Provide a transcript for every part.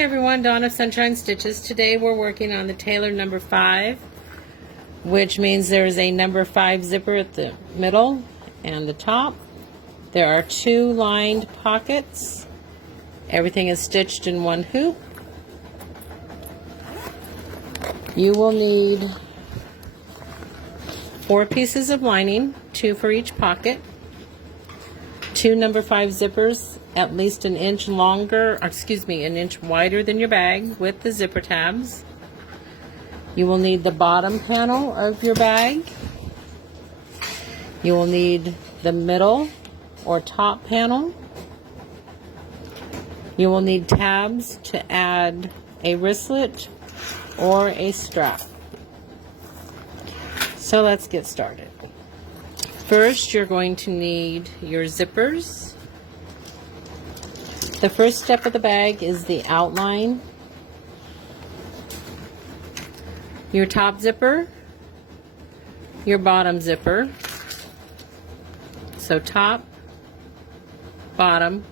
Hi everyone, Dawn of Sunshine Stitches. Today we're working on the tailor number 5, which means there is a number 5 zipper at the middle and the top. There are 2 lined pockets. Everything is stitched in 1 hoop. You will need 4 pieces of lining, 2 for each pocket, 2 number 5 zippers at least an inch longer, an inch wider than your bag with the zipper tabs. You will need the bottom panel of your bag. You will need the middle or top panel. You will need tabs to add a wristlet or a strap. So let's get started. First, you're going to need your zippers. The first step of the bag is the outline. Your top zipper, your bottom zipper. So top, bottom,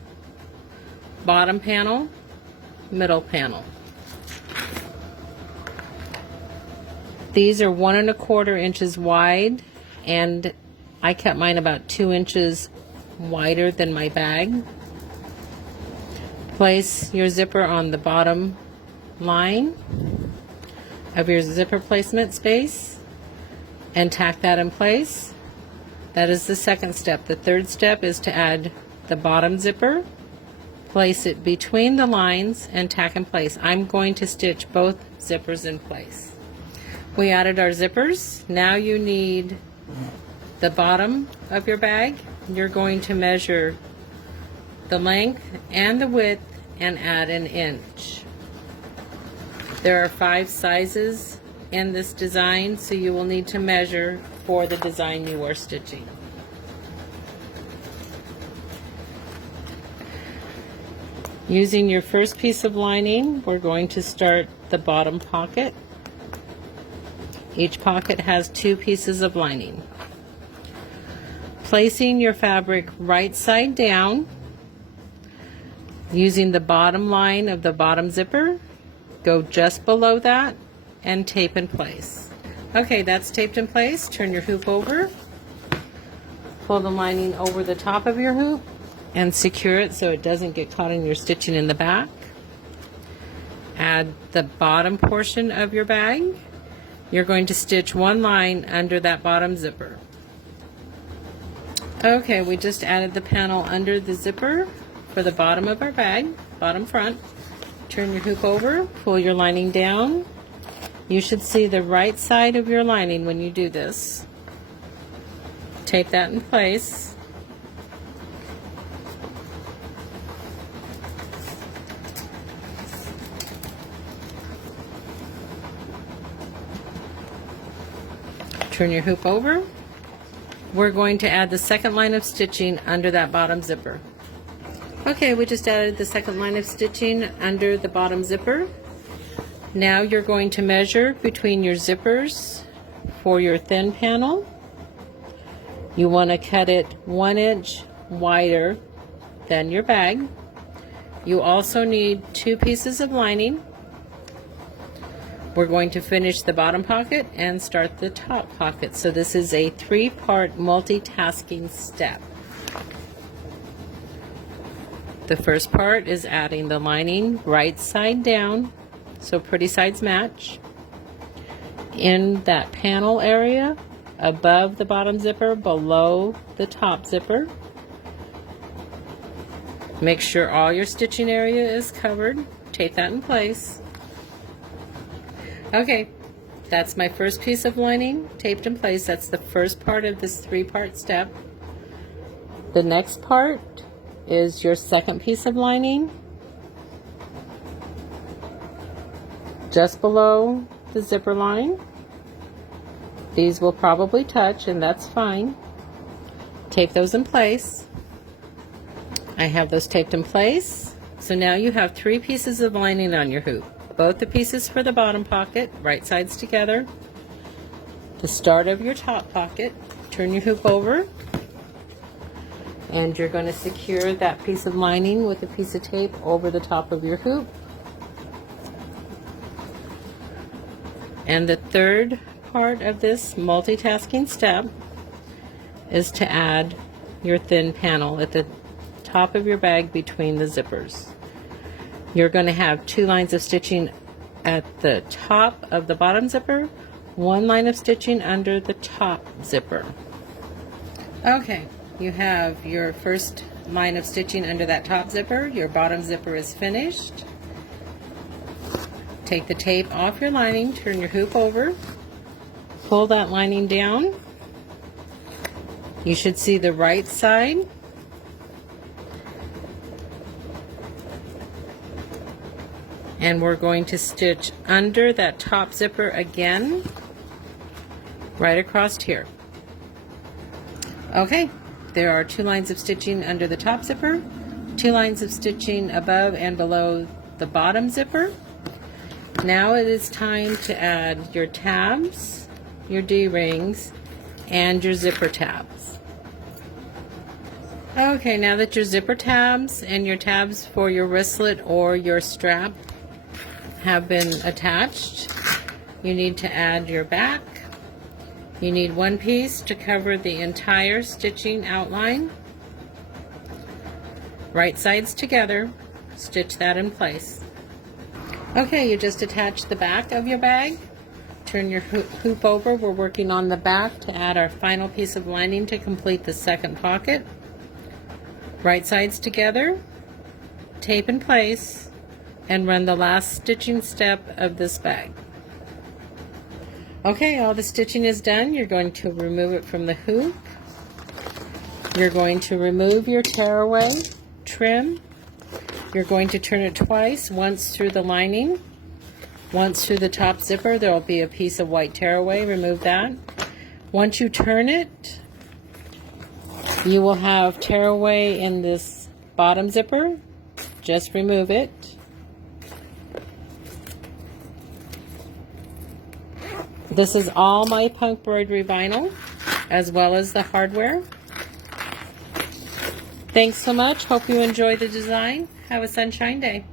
bottom panel, middle panel. These are 1 1/4 inches wide, and I cut mine about 2 inches wider than my bag. Place your zipper on the bottom line of your zipper placement space and tack that in place. That is the second step. The third step is to add the bottom zipper, place it between the lines, and tack in place. I'm going to stitch both zippers in place. We added our zippers. Now you need the bottom of your bag. You're going to measure the length and the width and add an inch. There are 5 sizes in this design, so you will need to measure for the design you are stitching. Using your first piece of lining, we're going to start the bottom pocket. Each pocket has 2 pieces of lining. Placing your fabric right side down, using the bottom line of the bottom zipper, go just below that and tape in place. Okay, that's taped in place. Turn your hoop over, pull the lining over the top of your hoop and secure it so it doesn't get caught in your stitching in the back. Add the bottom portion of your bag. You're going to stitch 1 line under that bottom zipper. Okay, we just added the panel under the zipper for the bottom of our bag, bottom front. Turn your hoop over, pull your lining down. You should see the right side of your lining when you do this. Tape that in place. Turn your hoop over. We're going to add the second line of stitching under that bottom zipper. Okay, we just added the second line of stitching under the bottom zipper. Now you're going to measure between your zippers for your thin panel. You want to cut it 1 inch wider than your bag. You also need 2 pieces of lining. We're going to finish the bottom pocket and start the top pocket. So this is a 3-part multitasking step. The first part is adding the lining right side down, so pretty sides match. In that panel area, above the bottom zipper, below the top zipper. Make sure all your stitching area is covered. Tape that in place. Okay, that's my first piece of lining taped in place. That's the first part of this 3-part step. The next part is your second piece of lining, just below the zipper line. These will probably touch, and that's fine. Tape those in place. I have those taped in place. So now you have 3 pieces of lining on your hoop. Both the pieces for the bottom pocket, right sides together. The start of your top pocket. Turn your hoop over. And you're going to secure that piece of lining with a piece of tape over the top of your hoop. And the third part of this multitasking step is to add your thin panel at the top of your bag between the zippers. You're going to have 2 lines of stitching at the top of the bottom zipper, 1 line of stitching under the top zipper. Okay, you have your first line of stitching under that top zipper. Your bottom zipper is finished. Take the tape off your lining, turn your hoop over, pull that lining down. You should see the right side. And we're going to stitch under that top zipper again, right across here. Okay, there are 2 lines of stitching under the top zipper, 2 lines of stitching above and below the bottom zipper. Now it is time to add your tabs, your D-rings, and your zipper tabs. Okay, now that your zipper tabs and your tabs for your wristlet or your strap have been attached, you need to add your back. You need 1 piece to cover the entire stitching outline. Right sides together, stitch that in place. Okay, you just attach the back of your bag. Turn your hoop over. We're working on the back to add our final piece of lining to complete the second pocket. Right sides together, tape in place, and run the last stitching step of this bag. Okay, all the stitching is done. You're going to remove it from the hoop. You're going to remove your tearaway trim. You're going to turn it twice, once through the lining, once through the top zipper. There will be a piece of white tearaway. Remove that. Once you turn it, you will have tearaway in this bottom zipper. Just remove it. This is all my Punkbroidery vinyl, as well as the hardware. Thanks so much. Hope you enjoy the design. Have a sunshine day.